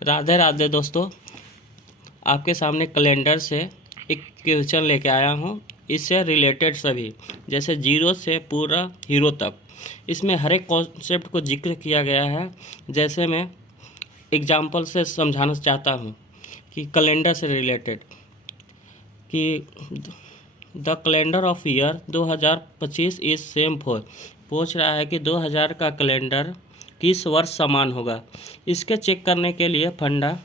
राधे राधे दोस्तों, आपके सामने कैलेंडर से एक क्वेश्चन लेके आया हूँ। इससे रिलेटेड सभी, जैसे जीरो से पूरा हीरो तक, इसमें हर एक कॉन्सेप्ट को जिक्र किया गया है। जैसे मैं एग्जांपल से समझाना चाहता हूँ कि कैलेंडर से रिलेटेड कि the calendar of year 2025 is same for, पूछ रहा है कि 2000 का कैलेंडर किस वर्ष समान होगा। इसके चेक करने के लिए फंडा,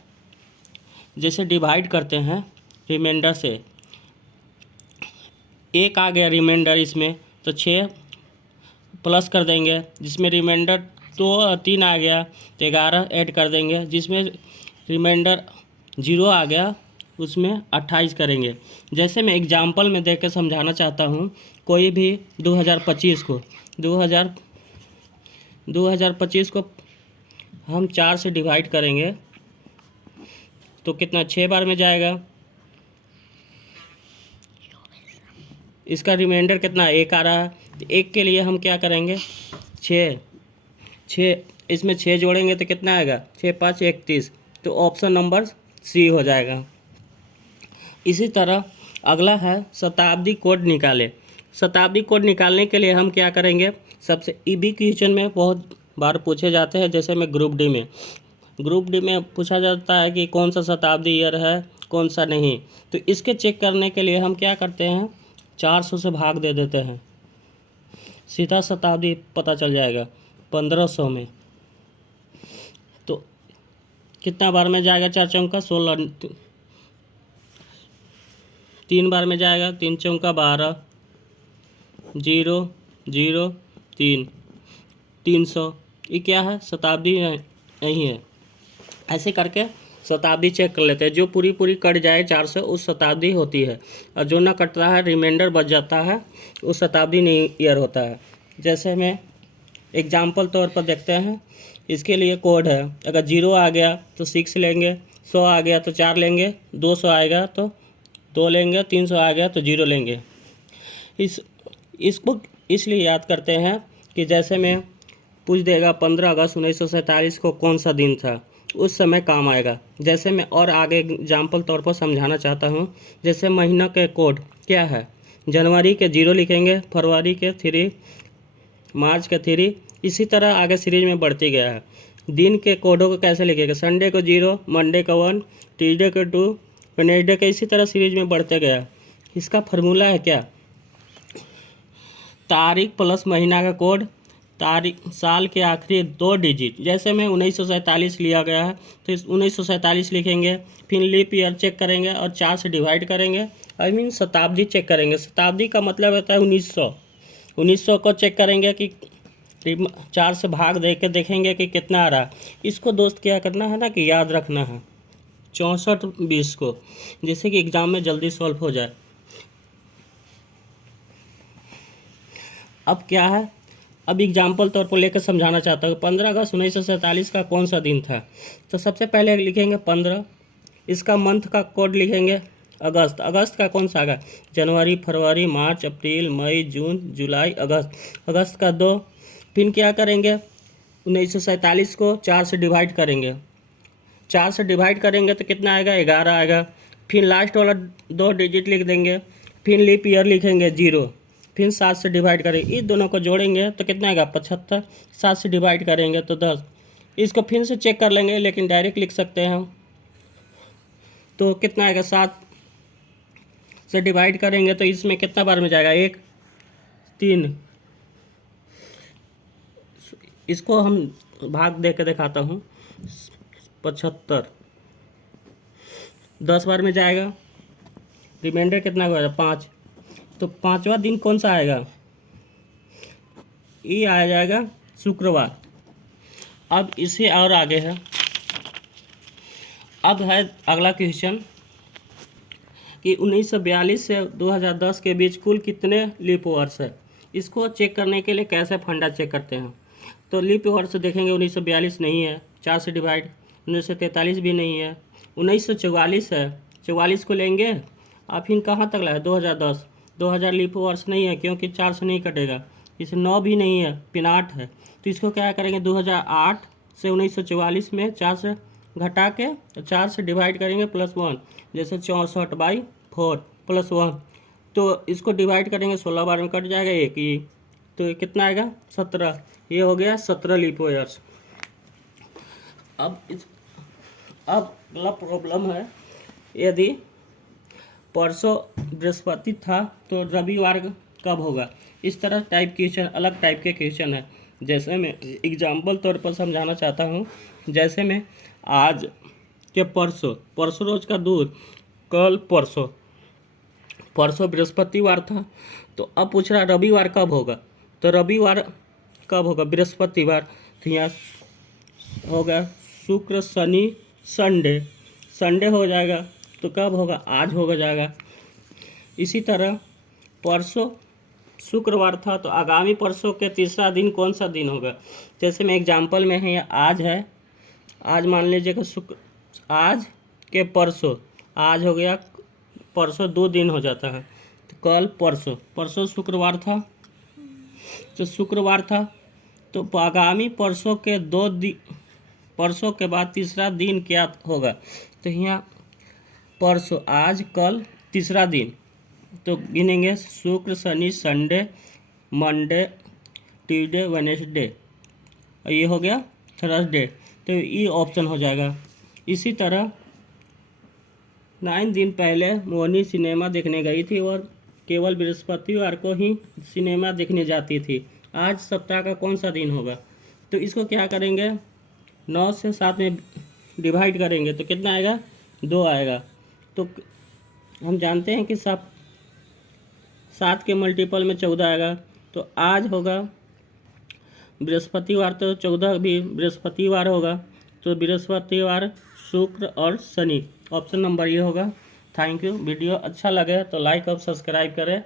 जैसे डिवाइड करते हैं रिमाइंडर से, एक आ गया रिमाइंडर इसमें तो 6 प्लस कर देंगे, जिसमें रिमाइंडर 3 आ गया तो 11 ऐड कर देंगे, जिसमें रिमाइंडर 0 आ गया उसमें 28 करेंगे। जैसे मैं एग्जांपल में देख के समझाना चाहता हूँ, कोई भी 2025 को 2025 को हम 4 से डिवाइड करेंगे तो कितना 6 बार में जाएगा। इसका रिमाइंडर कितना 1 आ रहा है, तो 1 के लिए हम क्या करेंगे 6 इसमें 6 जोड़ेंगे तो कितना आएगा 6 5 31, तो ऑप्शन नंबर सी हो जाएगा। इसी तरह अगला है शताब्दी कोड निकाले। शताब्दी कोड निकालने के लिए हम क्या करेंगे, सबसे ईबी क्वेश्चन में बहुत बार पूछे जाते हैं। जैसे मैं ग्रुप डी में पूछा जाता है कि कौन सा शताब्दी ईयर है कौन सा नहीं, तो इसके चेक करने के लिए हम क्या करते हैं 400 से भाग दे देते हैं, सीधा शताब्दी पता चल जाएगा 1500 में। तो कितना बार में जाएगा 4 चौका 16, 3 बार में जाएगा 3 चौका 12, 0 0 3, 300। ये क्या है शताब्दी नहीं है। ऐसे करके शताब्दी चेक कर लेते हैं। जो पूरी कट जाए 4 से उस शताब्दी होती है, और जो ना कटता है रिमाइंडर बच जाता है उस शताब्दी नहीं ईयर होता है। जैसे में एग्जाम्पल तौर पर देखते हैं, इसके लिए कोड है, अगर 0 आ गया तो 6 लेंगे, 100 आ गया तो 4 लेंगे, 200 आएगा तो 2 लेंगे, 300 आ गया तो 0 लेंगे। इसको इसलिए याद करते हैं कि जैसे में पूछ देगा 15 अगस्त 1947 को कौन सा दिन था, उस समय काम आएगा। जैसे मैं और आगे एग्जाम्पल तौर पर समझाना चाहता हूँ। जैसे महीना के कोड क्या है, जनवरी के 0 लिखेंगे, फरवरी के 3, मार्च के 3, इसी तरह आगे सीरीज में बढ़ती गया है। दिन के कोडों को कैसे लिखेगा, संडे को 0, मंडे का 1, ट्यूजडे को 2, वेडनेसडे का, इसी तरह सीरीज में बढ़ते गया। इसका फार्मूला है क्या, तारीख प्लस महीना का कोड, तारीख साल के आखिरी 2 डिजिट। जैसे में 1947 लिया गया है तो 1947 लिखेंगे, फिर लीप ईयर चेक करेंगे और 4 से डिवाइड करेंगे। आई मीन शताब्दी चेक करेंगे। शताब्दी का मतलब होता है 1900 को चेक करेंगे कि 4 से भाग दे के देखेंगे कि कितना आ रहा है। इसको दोस्त क्या करना है ना कि याद रखना है 64-20 को, जिससे कि एग्ज़ाम में जल्दी सॉल्व हो जाए। अब क्या है, अब एग्जाम्पल तौर पर लेकर समझाना चाहता हूँ। 15 अगस्त 1947 का कौन सा दिन था, तो सबसे पहले लिखेंगे 15, इसका मंथ का कोड लिखेंगे अगस्त। अगस्त का कौन सा आएगा, जनवरी, फरवरी, मार्च, अप्रैल, मई, जून, जुलाई, अगस्त। अगस्त का 2, फिर क्या करेंगे 1947 को 4 से डिवाइड करेंगे। 4 से डिवाइड करेंगे तो कितना आएगा 11 आएगा। फिर लास्ट वाला 2 डिजिट लिख देंगे, फिर लीप ईयर लिखेंगे 0, फिर 7 से डिवाइड करेंगे। इस दोनों को जोड़ेंगे तो कितना आएगा 75, 7 से डिवाइड करेंगे तो 10। इसको फिर से चेक कर लेंगे, लेकिन डायरेक्ट लिख सकते हैं हम, तो कितना आएगा 7 से डिवाइड करेंगे तो इसमें कितना बार में जाएगा 1 3। इसको हम भाग दे के दिखाता हूँ, 75 10 बार में जाएगा, रिमाइंडर कितना होगा 5। तो 5वां दिन कौन सा आएगा, ये आ जाएगा शुक्रवार। अब इससे और आगे है, अब है अगला क्वेश्चन कि 1942 से 2010 के बीच कुल कितने लीप वर्ष है। इसको चेक करने के लिए कैसे फंडा चेक करते हैं, तो लीप वर्ष देखेंगे 1942 नहीं है, 4 से डिवाइड, 1943 भी नहीं है, 1944 है, 44 को लेंगे। आप फिर कहाँ तक लाए 2010, 2000 लीप वर्ष नहीं है क्योंकि 4 से नहीं कटेगा, इसे 9 भी नहीं है, पिन 8 है। तो इसको क्या करेंगे 2008 से 1944 में 4 से घटा के 4 से डिवाइड करेंगे +1, जैसे 64/4 +1, तो इसको डिवाइड करेंगे 16 बार में कट जाएगा एक ही, तो ये कितना आएगा 17। ये हो गया 17 लीप ईयर्स। अब अगला प्रॉब्लम है, यदि परसों बृहस्पति था तो रविवार कब होगा। इस तरह टाइप क्वेश्चन, अलग टाइप के क्वेश्चन है। जैसे मैं एग्जाम्पल तौर पर समझाना चाहता हूँ, जैसे मैं आज के परसों रोज का दूध, कल परसों बृहस्पतिवार था, तो अब पूछ रहा रविवार कब होगा। तो रविवार कब होगा, बृहस्पतिवार, तो यहाँ होगा शुक्र शनि संडे हो जाएगा, तो कब होगा, आज होगा जाएगा। इसी तरह परसों शुक्रवार था, तो आगामी परसों के तीसरा दिन कौन सा दिन होगा। जैसे मैं एग्जाम्पल में है, आज है, आज मान लीजिएगा शुक्र, आज के परसों, आज हो गया परसों 2 दिन हो जाता है, तो कल परसों शुक्रवार था, तो शुक्रवार था, तो आगामी परसों के परसों के बाद तीसरा दिन क्या होगा। तो यहाँ परसों, आज, कल, तीसरा दिन, तो गिनेंगे शुक्र Shani Sunday Monday Tuesday Wednesday, और ये हो गया थर्सडे, तो ये ऑप्शन हो जाएगा। इसी तरह 9 दिन पहले मोहनी सिनेमा देखने गई थी और केवल बृहस्पतिवार को ही सिनेमा देखने जाती थी। आज सप्ताह का कौन सा दिन होगा। तो इसको क्या करेंगे, 9 से 7 में डिवाइड करेंगे तो कितना आएगा, 2 आएगा। तो हम जानते हैं कि 7 के मल्टीपल में 14 आएगा, तो आज होगा बृहस्पतिवार, तो 14 भी बृहस्पतिवार होगा, तो बृहस्पतिवार, शुक्र और शनि, ऑप्शन नंबर ये होगा। Thank you. वीडियो अच्छा लगे तो लाइक और सब्सक्राइब करें।